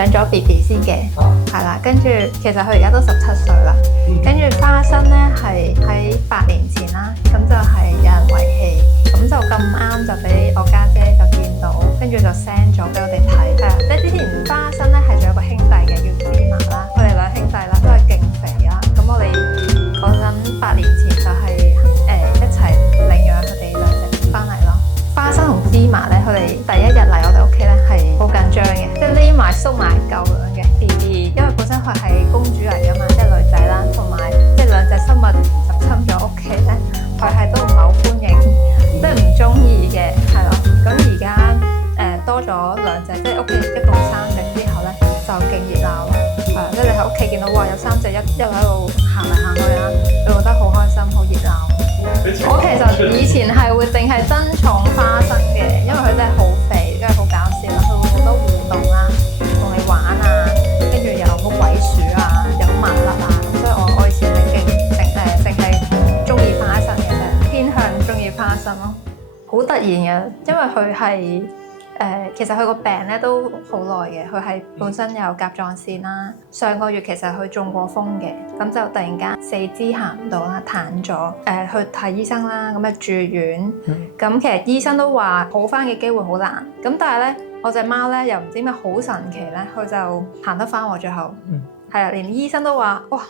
養咗 BB 先嘅，係啦，跟住其實佢而家都17歲啦，跟住花生咧係喺8年前啦，咁就係有人遺棄，咁就咁啱就俾我家姐就見到，跟住就 send 咗俾我哋睇，係啊，即係之前花生咧係仲有個兄弟嘅叫芝麻啦，佢哋兩兄弟啦都係勁肥啦，咁我哋嗰陣8年前就係、一齊領養佢哋兩隻翻嚟咯。花生同芝麻咧，佢哋第一日嚟我哋屋企咧係好緊張嘅，即係匿埋縮埋嚿咁樣嘅 BB， 因為本身佢係公主嚟噶嘛，即係女仔啦，同埋即係兩隻生物入侵咗屋企咧，佢係都唔係好歡迎，即係唔中意嘅，係咯。咁而家多咗兩隻，即係屋企一共3隻之後咧，就勁熱鬧咯，係啊，即係你喺屋企見到哇有3隻一路喺度行嚟行去啦，你會覺得好開心，好熱鬧。我其實以前係會淨係爭寵花生嘅，因為佢真係好肥，跟住好搞笑啦，佢會好多互動啦，同你玩啊，跟住又好鬼鼠啊，又好麻甩啊，所以我以前淨係中意花生嘅啫，偏向中意花生咯，好突然嘅，因為佢係其實佢個病咧都好耐嘅，佢係本身有甲狀腺啦，上個月其實佢中過風嘅，咁就突然間四肢行唔到啦，癱咗，去睇醫生啦，咁住院，咁其實醫生都話好返嘅機會好難，咁但係咧我隻貓咧又唔知點解好神奇咧，佢就行得返喎最後，係啊，連醫生都話哇，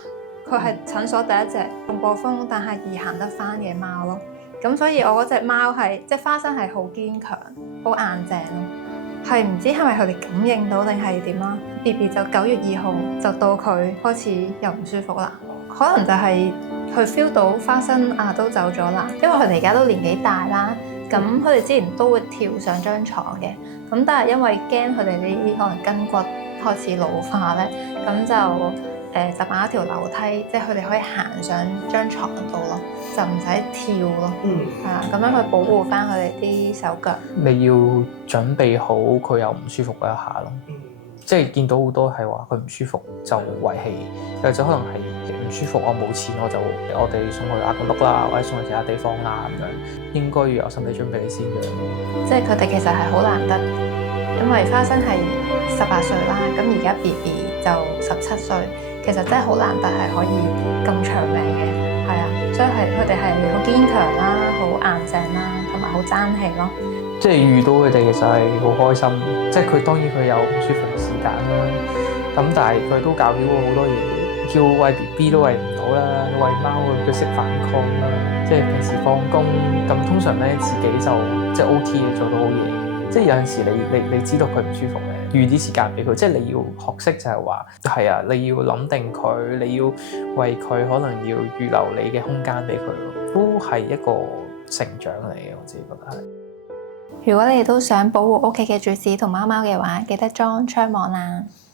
佢係診所第一隻中過風但係而行得返嘅貓咯。咁所以我嗰隻貓係即係花生係好堅強、好硬淨咯，係唔知係咪佢哋感應到定係點啦？BB 就9月2號就到佢開始又唔舒服啦，可能就係佢 feel 到花生啊都走咗啦，因為佢哋而家都年紀大啦，咁佢哋之前都會跳上張床嘅，咁但係因為驚佢哋啲可能筋骨開始老化咧，咁就買一條樓梯，即係佢哋可以行上張床度咯，就唔使跳咯，係啊，咁樣去保護翻佢哋啲手腳。你要準備好佢有唔舒服嗰一下咯，即係見到好多係話佢唔舒服就遺棄，又或者可能係唔舒服我冇錢我哋送去阿個碌啦，或者送去其他地方啦咁樣，應該要有心理準備先嘅。即係佢哋其實係好難得，因為花生係18歲啦，咁而家 BB 就17歲。其實真係好難得係可以咁長命嘅，係啊，所以佢哋係好堅強啦，好硬淨啦，同埋好爭氣咯。即係遇到佢哋其實係好開心，即係佢當然佢有唔舒服嘅時間啦，咁但係佢都教曉我好多嘢，叫餵 BB 都餵唔到啦，餵貓佢識反抗啦，即係平時放工咁通常咧自己就即係 OT 做到好夜，即係有陣時你知道佢唔舒服咧。預啲時間俾佢，即係你要學識就係話，係啊，你要諗定佢，你要為佢可能要預留你嘅空間俾佢，都係一個成長嚟嘅，我自己覺得係。如果你都想保護屋企嘅主子同貓貓嘅話，記得裝窗網啦。